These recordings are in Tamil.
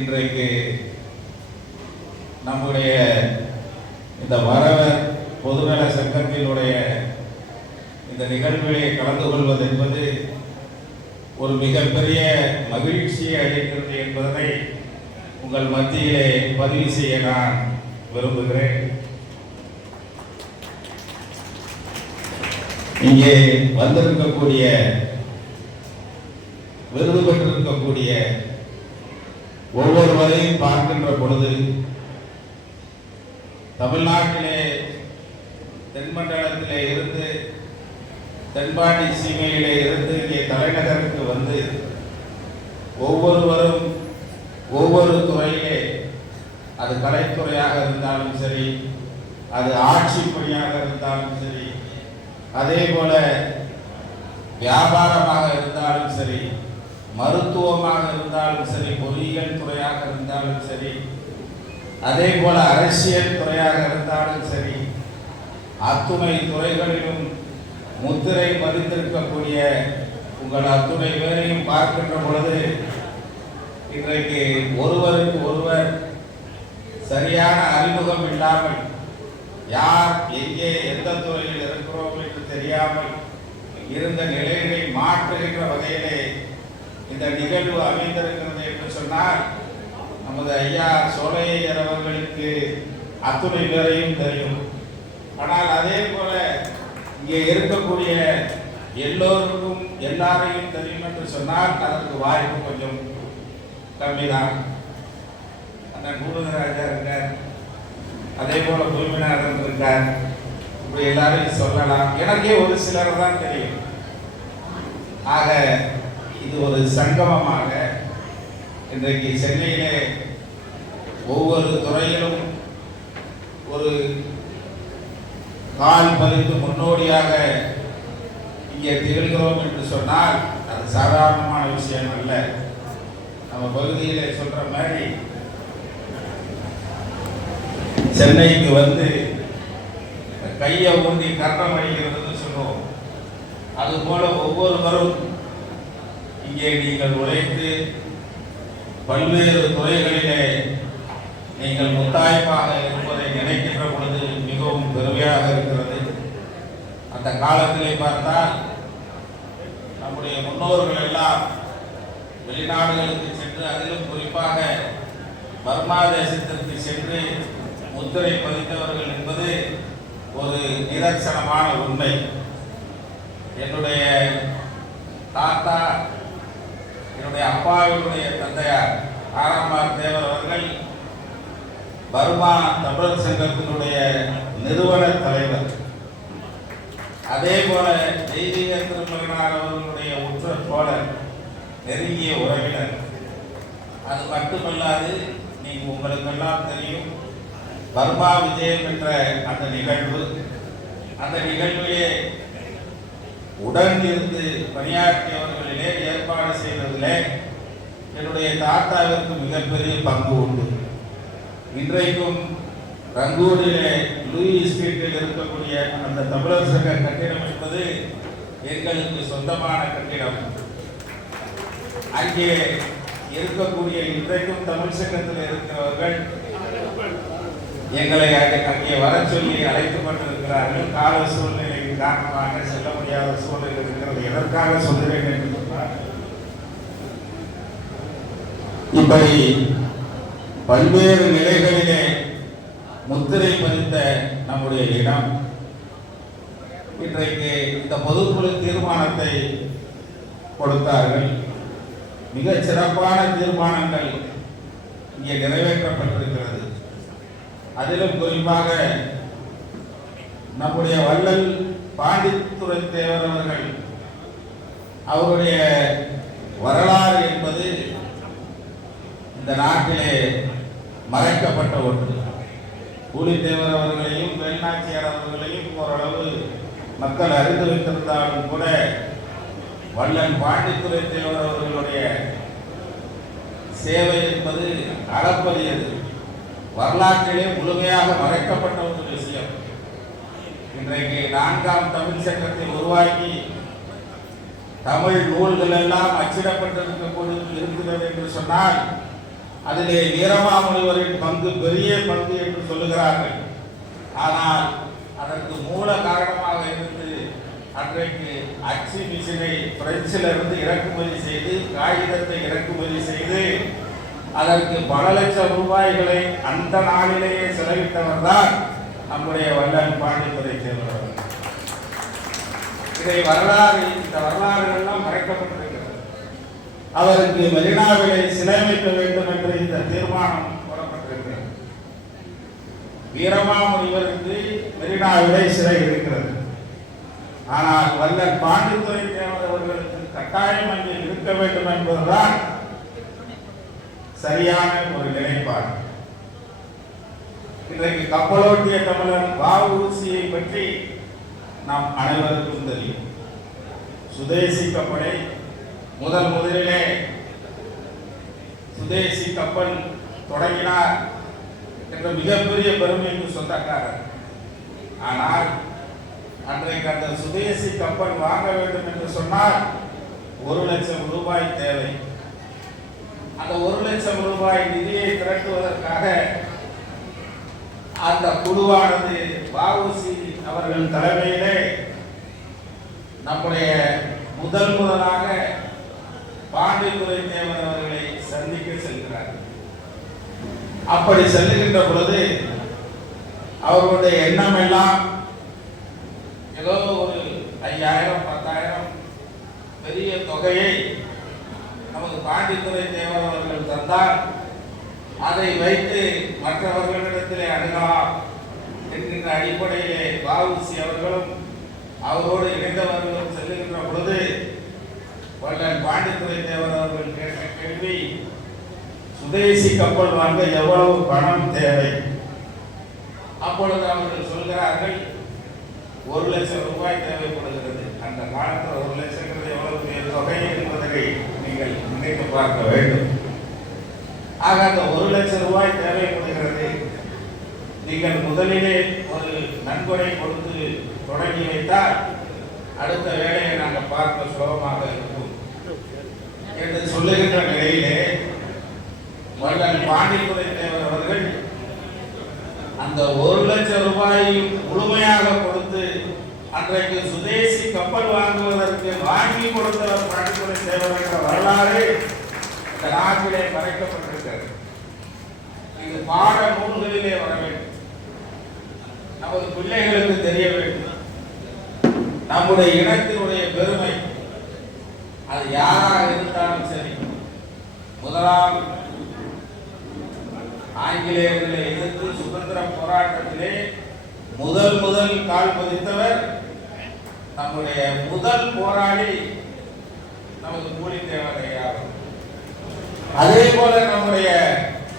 இன்றைக்கு நம்முடைய இந்த வரவர் பொதுநல சங்கத்தினுடைய இந்த நிகழ்விலே கலந்து கொள்வது என்பது ஒரு மிகப்பெரிய மகிழ்ச்சியை அளிக்கிறது என்பதனை உங்கள் மத்தியிலே பதிவு செய்ய நான் விரும்புகிறேன். இங்கே வந்திருக்கக்கூடிய விருது பெற்றிருக்கக்கூடிய ஒவ்வொருவரையும் பார்க்கின்ற பொழுது தமிழ்நாட்டிலே தென்மண்டலத்திலே இருந்து தென்பாண்டி சீமையிலே இருந்து இங்கே தலைநகருக்கு வந்து ஒவ்வொருவரும் ஒவ்வொரு துறையிலே அது கலைத்துறையாக இருந்தாலும் சரி அது ஆட்சி பணியாக இருந்தாலும் சரி அதே போல வியாபாரமாக இருந்தாலும் சரி மருத்துவமாக இருந்தாலும் சரி பொறியியல் துறையாக இருந்தாலும் சரி அதே போல அரசியல் துறையாக இருந்தாலும் சரி அத்துணை துறைகளிலும் முத்திரை பதித்திருக்கக்கூடிய உங்கள் அத்துணை பேரையும் பார்க்கின்ற பொழுது இன்றைக்கு ஒருவருக்கு ஒருவர் சரியான அறிமுகம் இல்லாமல் யார் எங்கே எந்த துறையில் இருக்கிறோம் என்று தெரியாமல் இருந்த நிலைகளை மாற்றுகின்ற வகையிலே இந்த நிகழ்வு அமைந்திருக்கிறது என்று சொன்னால் நமது ஐயா சோழையர் அவர்களுக்கு அத்துணை பேரையும் தெரியும். ஆனால் அதே போல இங்கே இருக்கக்கூடிய எல்லோருக்கும் எல்லாரையும் தெரியும் என்று சொன்னால் அதற்கு வாய்ப்பு கொஞ்சம் கம்மிதான். அந்த கூடுதராஜா இருக்கார். அதே போல குருமினாரன் இருக்கார் இப்படி எல்லாரும் சொல்லலாம். எனக்கே ஒரு சிலர் தான் தெரியும். ஆக இது ஒரு சங்கமமாக இன்றைக்கு சென்னையிலே ஒவ்வொரு துறையிலும் ஒரு கால் பதித்து முன்னோடியாக இங்கே திகழ்கிறோம் என்று சொன்னால் அது சாதாரணமான விஷயம் அல்ல. நம்ம பகுதியில் சொல்கிற மாதிரி சென்னைக்கு வந்து கையை ஊந்தி கர்ணம் அடிக்கிறதுன்னு சொல்லுவோம் அதுபோல ஒவ்வொருவரும் இங்கே நீங்கள் உழைத்து பல்வேறு துறைகளிலே நீங்கள் முத்தாய்ப்பாக இருப்பதை நினைக்கின்ற பொழுது மிகவும் பெருமையாக இருக்கிறது. அந்த காலத்திலே பார்த்தால் நம்முடைய முன்னோர்கள் எல்லாம் வெளிநாடுகளுக்கு சென்று அதிலும் குறிப்பாக பர்மா தேசத்திற்கு சென்று முத்திரை பதித்தவர்கள் என்பது ஒரு நிதர்சனமான உண்மை. என்னுடைய தாத்தா என்னுடைய அப்பாவினுடைய தந்தையார் ஆரம்பார் தேவர் அவர்கள் பர்மா தமிழர் சங்கத்தினுடைய நிறுவன தலைவர். அதே போல தெய்வீக திருமகனார் அவர்களுடைய உற்ற தோழர் நெருங்கிய உறவினர். அது மட்டுமல்லாது நீங்கள் உங்களுக்கெல்லாம் தெரியும் பர்மா விஜயம் என்ற அந்த நிகழ்வு அந்த நிகழ்விலே உடன் இருந்து பணியாற்றியவர்களிலே ஏற்பாடு செய்ததிலே என்னுடைய தாத்தாவிற்கு மிகப்பெரிய பங்கு உண்டு. இன்றைக்கும் ரங்கூரிலே லூயி ஸ்ட்ரீட்டில் இருக்கக்கூடிய அந்த தமிழர் சங்க கட்டிடம் என்பது எங்களுக்கு சொந்தமான கட்டிடம். அங்கே இருக்கக்கூடிய இன்றைக்கும் தமிழ் சங்கத்தில் இருக்கிறவர்கள் எங்களை அங்கே வர சொல்லி அழைக்கப்பட்டிருக்கிறார்கள் கால சூழ்நிலையின் காரணமாக செல்ல முடியாத சூழ்நிலை இருக்கிறது. எதற்காக சொல்கிறேன் என்று சொன்னார் இப்படி பல்வேறு நிலைகளிலே முத்திரை பதித்த நம்முடைய இடம். இன்றைக்கு இந்த பொதுக்குழு தீர்மானத்தை கொடுத்தார்கள். மிகச் சிறப்பான தீர்மானங்கள் இங்கே நிறைவேற்றப்பட்டிருக்கிறது. அதிலும் குறிப்பாக நம்முடைய வள்ளல் பாண்டித்துறை தேவர் அவர்கள் அவருடைய வரலாறு என்பது இந்த நாட்டிலே மறைக்கப்பட்ட ஒன்று. பூலித்தேவர் அவர்களையும் வேல்நாச்சியார் அவர்களையும் ஓரளவு மக்கள் அறிந்து வைத்திருந்தாலும் கூட வள்ளல் பாண்டித்துறை தேவர் அவர்களுடைய சேவை என்பது அளப்பரியது. வரலாற்றிலே முழுமையாக மறைக்கப்பட்ட ஒரு விஷயம். இன்றைக்கு நான்காம் தமிழ் சட்டத்தை உருவாக்கி தமிழ் நூல்கள் எல்லாம் அச்சிடப்பட்டிருக்கக்கூடிய இருக்கிறது என்று சொன்னால் அதிலே வீரமாமுனிவரின் பங்கு பெரிய பங்கு என்று சொல்லுகிறார்கள். ஆனால் அதற்கு மூல காரணமாக இருந்து அன்றைக்கு அச்சு மிஷினை பிரெஞ்சிலிருந்து இறக்குமதி செய்து காகிதத்தை இறக்குமதி அதற்கு பல லட்சம் ரூபாய்களை அந்த நாளிலேயே செலவிட்டவர் தான் நம்முடைய வல்லன் பாண்டித்துறை சேர்ந்தவர் இதை வரலாறு இந்த வரலாறு எல்லாம் மறைக்கப்பட்டிருக்கிறது. அவருக்கு மெரினாவிலே சிலை வைக்க வேண்டும் என்று இந்த தீர்மானம் போடப்பட்டிருக்கிறது. வீரமாமுனிவருக்கு மெரினாவிலே சிலை இருக்கிறது. ஆனால் வல்லன் பாண்டித்துறை தேவர் அவர்களுக்கு கட்டாயம் அங்கே இருக்க வேண்டும் என்பதுதான் சரியான ஒரு நிலைப்பாடு. இன்றைக்கு கப்பலோட்டிய தமிழன் வஉசியை பற்றி நாம் அனைவருக்கும் தெரியும். சுதேசி கப்பலை முதல் முதலிலே சுதேசி கப்பல் தொடங்கினார் என்ற மிகப்பெரிய பெருமைக்கு சொந்தக்காரர். ஆனால் அன்றைக்கு அந்த சுதேசி கப்பல் வாங்க வேண்டும் என்று சொன்னால் ஒரு லட்சம் ரூபாய் தேவை. அந்த ஒரு லட்சம் ரூபாய் நிதியை திரட்டுவதற்காக அந்த குழுவானது வஉசி அவர்கள் தலைமையிலே நம்முடைய முதல் முதலாக பாண்டித்துறை தேவர் அவர்களை சந்திக்க செல்கிறார் அப்படி செல்லுகின்ற பொழுது அவர்களுடைய எண்ணம் எல்லாம் ஏதோ ஒரு ஐயாயிரம் பத்தாயிரம் பெரிய தொகையை நமக்கு பாண்டித்துறை தேவர் அவர்கள் தந்தார் அதை வைத்து மற்றவர்களிடத்திலே அணுகலாம் என்கின்ற அடிப்படையிலே வஉசி அவர்களும் அவரோடு இணைந்தவர்களும் செல்லுகின்ற பொழுது வல்லன் பாண்டித்துறை தேவர் அவர்கள் கேட்ட கேள்வி சுதேசி கப்பல் வாங்க எவ்வளவு பணம் தேவை? அப்பொழுது அவர்கள் சொல்கிறார்கள் ஒரு லட்சம் ரூபாய் தேவைப்படுகிறது. அந்த காலத்தில் ஒரு லட்சங்கிறது எவ்வளவு பெரிய தொகை என்பதை நீங்கள் கேட்டு பார்க்க வேண்டும். ஆக அந்த ஒரு லட்சம் ரூபாய் தேவைப்படுகிறது. நீங்கள் முதலிலே ஒரு நன்கொடை கொடுத்து தொடங்கி வைத்தால் அடுத்த வேலையை நாங்கள் பார்க்க சுலபமாக இருக்கும். என்று சொல்லுகின்ற நிலையிலே வல்லன் பாண்டித்துறை தேவர் அவர்கள் அந்த ஒரு லட்சம் ரூபாயை முழுமையாக கொடுத்து அன்றைக்கு சுதேசி கப்பல் வாங்குவதற்கு வாங்கி கொடுத்தவர் பாண்டித்துறை தேவர் என்ற வரலாறு இந்த நாட்டிலே மறைக்கப்பட்டிருக்கிறது இது பாட நூல்களிலே வர வேண்டும். நமது பிள்ளைகளுக்கு தெரிய வேண்டும். நம்முடைய இனத்தினுடைய பெருமை அது யாராக இருந்தாலும் சரி முதலாம் ஆங்கிலேயர்களை எதிர்த்து சுதந்திர போராட்டத்திலே முதல் முதல் கால் பதித்தவர் நம்முடைய முதல் போராளி நமது பூலித்தேவர் அதே போல நம்முடைய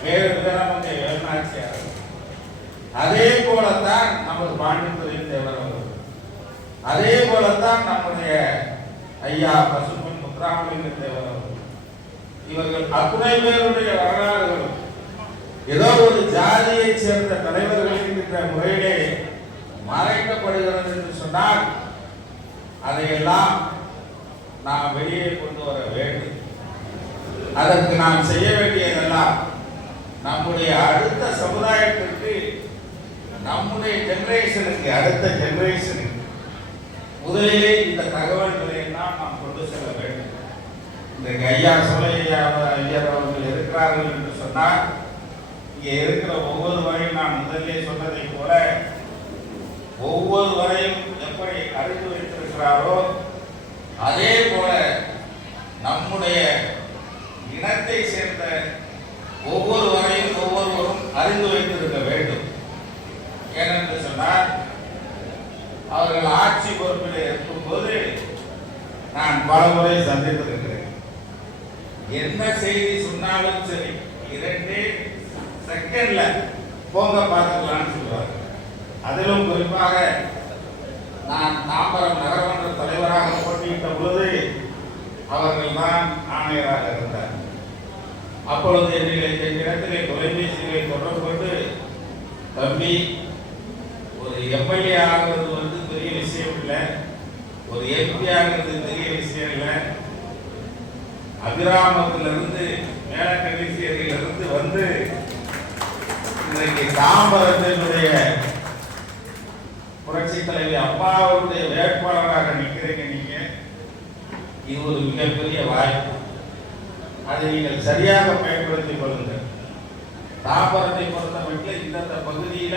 வேறு வீரமங்கை வேலுநாச்சியார். அதே போலத்தான் நமது பாண்டித்துறை தேவர் அவர்கள் அதே போலத்தான் நம்முடைய ஐயா பசுமன் முத்துராமலிங்க தேவர் அவர்கள் இவர்கள் அத்துணை பேருடைய வரலாறுகள் ஏதோ ஒரு ஜாதியை சேர்ந்த தலைவர்கள் என்கின்ற முறையிலே மறைக்கப்படுகிறது என்று சொன்னால் அதையெல்லாம் நாம் வெளியே கொண்டு வர வேண்டும். அதற்கு நாம் செய்ய வேண்டியதெல்லாம் நம்முடைய அடுத்த சமுதாயத்திற்கு நம்முடைய ஜெனரேஷனுக்கு அடுத்த ஜெனரேஷனுக்கு முதலிலே இந்த தகவல்களை எல்லாம் நாம் கொண்டு செல்ல வேண்டும். இந்த ஐயா சோலையா ஐயர் அவர்கள் இருக்கிறார்கள் என்று சொன்னால் இங்கே இருக்கிற ஒவ்வொரு வரையும் நான் முதல்லே சொன்னதை போல ஒவ்வொரு வரையும் எப்படி அறிந்து வைத்திருக்கிறாரோ அதே போல நம்முடைய இனத்தை சேர்ந்த ஒவ்வொருவரையும் ஒவ்வொருவரும் அறிந்து வைத்திருக்க வேண்டும். ஏனென்று சொன்னால் அவர்கள் ஆட்சி பொறுப்பில் இருக்கும்போது நான் பல முறை சந்தித்திருக்கிறேன். என்ன செய்தி சொன்னாலும் சரி இரண்டே செகண்ட்ல போங்க பார்த்துக்கலாம்னு சொல்லுவாங்க அதிலும் குறிப்பாக நான் தாம்பரம் நகரமன்ற தலைவராக போட்டியிட்ட பொழுது அவர்கள் தான் ஆணையராக இருந்தார். அப்பொழுது என்னை என்னிடத்திலே தொலைபேசிகளை தொடர்பு கொண்டு தம்பி ஒரு எம்எல்ஏ ஆகிறது வந்து இல்லை. ஒரு எம்பியாகிறது பெரிய விஷயம் இல்லை. அபிராமத்திலிருந்து மேலக்கணீசியரிலிருந்து வந்து இன்றைக்கு தாம்பரத்தினுடைய புரட்சி தலைவி அப்பாவுடைய வேட்பாளராக நிற்கிறீங்க நீங்க. இது ஒரு மிகப்பெரிய வாய்ப்பு. அதை நீங்கள் சரியாக பயன்படுத்திக் கொள்ளுங்கள். தாம்பரத்தை பொறுத்தமட்டில் இந்தந்த பகுதியில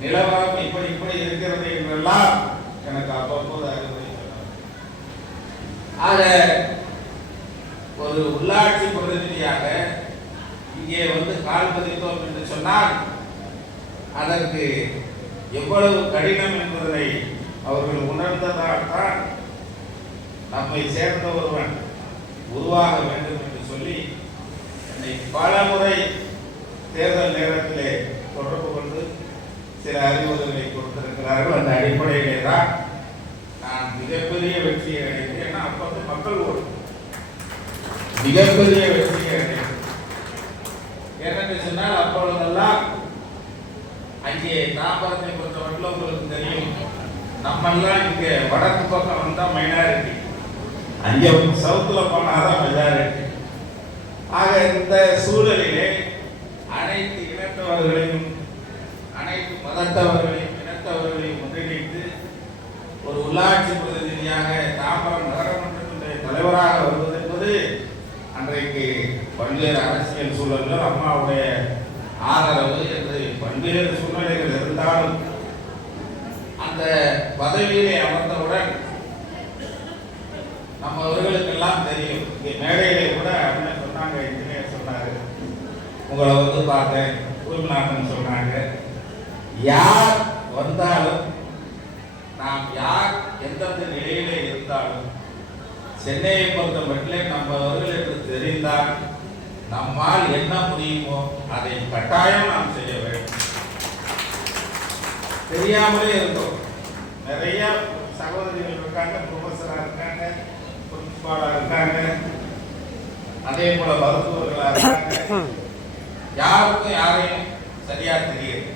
நிலவரம் இப்படி இப்படி இருக்கிறது என்றெல்லாம் எனக்கு அவ்வப்போது அறிவுரை ஆக ஒரு உள்ளாட்சி பிரதிநிதியாக இங்கே வந்து கால் பதித்தோம் என்று சொன்னால் அதற்கு எவ்வளவு கடினம் என்பதை அவர்கள் உணர்ந்ததால் தான் நம்மை சேர்ந்த ஒருவன் உருவாக வேண்டும் என்று சொல்லி என்னை பல முறை தேர்தல் நேரத்திலே தொடர்பு கொண்டு சில அறிவுரைகளை கொடுத்திருக்கிறார்கள். அந்த அடிப்படையிலே தான் நான் மிகப்பெரிய வெற்றியை அடைந்தேன் ஏன்னா அப்ப வந்து மக்கள் ஓடு மிகப்பெரிய வெற்றி அடைந்தேன் ஏனென்று சொன்னால் அப்பொழுதெல்லாம் அங்கே தாம்பரத்தை பொறுத்தவரையில் உங்களுக்கு தெரியும். நம்மெல்லாம் இங்கே வடக்கு பக்கம் வந்தால் மைனாரிட்டி அங்கே சவுத்தில் போனால் தான் மெஜாரிட்டி ஆக இந்த சூழலிலே அனைத்து இனத்தவர்களையும் அனைத்து மதத்தவர்களையும் இனத்தவர்களையும் ஒன்றிணைத்து ஒரு உள்ளாட்சி பிரதிநிதியாக தாம்பரம் நகரமன்றத்தினுடைய தலைவராக வருவது என்பது அன்றைக்கு பல்வேறு அரசியல் சூழல்கள் அம்மாவுடைய ஆதரவு என்று பல்வேறு சூழ்நிலைகள் இருந்தாலும் அந்த பதவியிலே அமர்ந்தவுடன் நம்ம அவர்களுக்கெல்லாம் தெரியும். இங்கே மேடையிலே கூட அண்ணன் சொன்னாங்க இன்ஜினியர் சொன்னாரு. உங்களை வந்து பார்த்தேன் குருநாதன் சொன்னாங்க. யார் வந்தாலும் நாம் யார் எந்தெந்த நிலையிலே இருந்தாலும் சென்னையை பொறுத்த மட்டும் நம்ம அவர்கள் என்று தெரிந்தால் நம்மால் என்ன முடியுமோ அதை கட்டாயம் நாம் செய்ய வேண்டும். தெரியாமலே இருந்தோம். நிறைய சகோதரிகள் இருக்காங்க ப்ரொஃபஸராக இருக்காங்க பிரின்சிபாலாக இருக்காங்க. அதே போல மருத்துவர்களாக இருக்காங்க. யாருக்கும் யாரையும் சரியாக தெரியாது.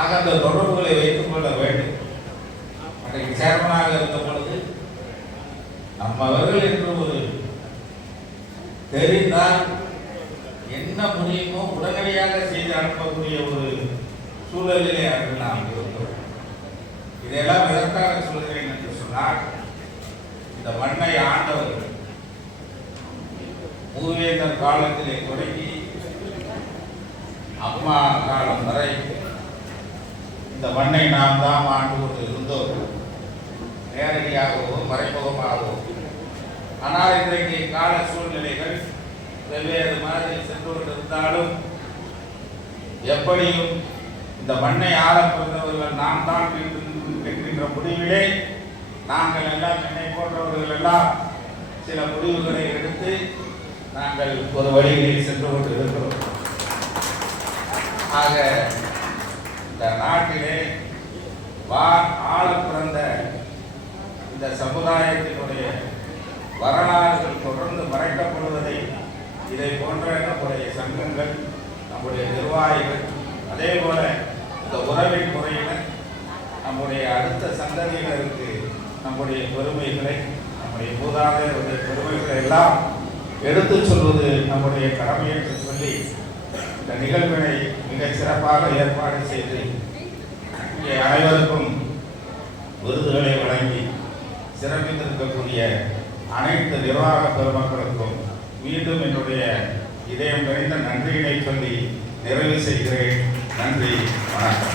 ஆக அந்த தொடர்புகளை வைத்துக் கொள்ள வேண்டும். அன்றைக்கு சேர்மனாக இருந்த பொழுது நம்மவர்கள் என்று ஒரு தெரிந்தால் என்ன முடியுமோ உடனடியாக செய்து அனுப்பக்கூடிய ஒரு சூழலிலே அவர்கள் நாம் இருந்தோம். இதையெல்லாம் எதற்காக சொல்கிறேன் என்று சொன்னால் இந்த மண்ணை ஆண்டவர்கள் பூவேந்தர் காலத்திலே தொடங்கி அம்மா காலம் வரை இந்த மண்ணை நாம் தான் ஆண்டு கொண்டு இருந்தோம். நேரடியாகவோ மறைமுகமாகவோ. ஆனால் இன்றைக்கு கால சூழ்நிலைகள் வெவ்வேறு மாதிரி சென்று கொண்டிருந்தாலும் எப்படியும் இந்த மண்ணை ஆள பிறந்தவர்கள் நாம் தான் இருக்கின்ற முடிவிலே நாங்கள் எல்லாம் என்னை போன்றவர்கள் எல்லாம் சில முடிவுகளை எடுத்து நாங்கள் ஒரு வழியில் சென்று கொண்டு இருக்கிறோம். ஆக இந்த நாட்டிலே வா ஆள பிறந்த இந்த சமுதாயத்தினுடைய வரலாறுகள் தொடர்ந்து மறைக்கப்படுவதை இதை போன்ற நம்முடைய சங்கங்கள் நம்முடைய நிர்வாகிகள் அதே போல இந்த உறவின் முறையில் நம்முடைய அடுத்த சந்ததியினருக்கு நம்முடைய பெருமைகளை நம்முடைய மூதாதையருடைய பெருமைகளை எல்லாம் எடுத்துச் சொல்வது நம்முடைய கடமை என்று சொல்லி இந்த நிகழ்வினை மிக சிறப்பாக ஏற்பாடு செய்து இங்கே அனைவருக்கும் விருதுகளை வழங்கி சிறப்பித்திருக்கக்கூடிய அனைத்து நிர்வாக பெருமக்களுக்கும் மீண்டும் என்னுடைய இதயம் நிறைந்த நன்றியினை சொல்லி நிறைவு செய்கிறேன். நன்றி வணக்கம்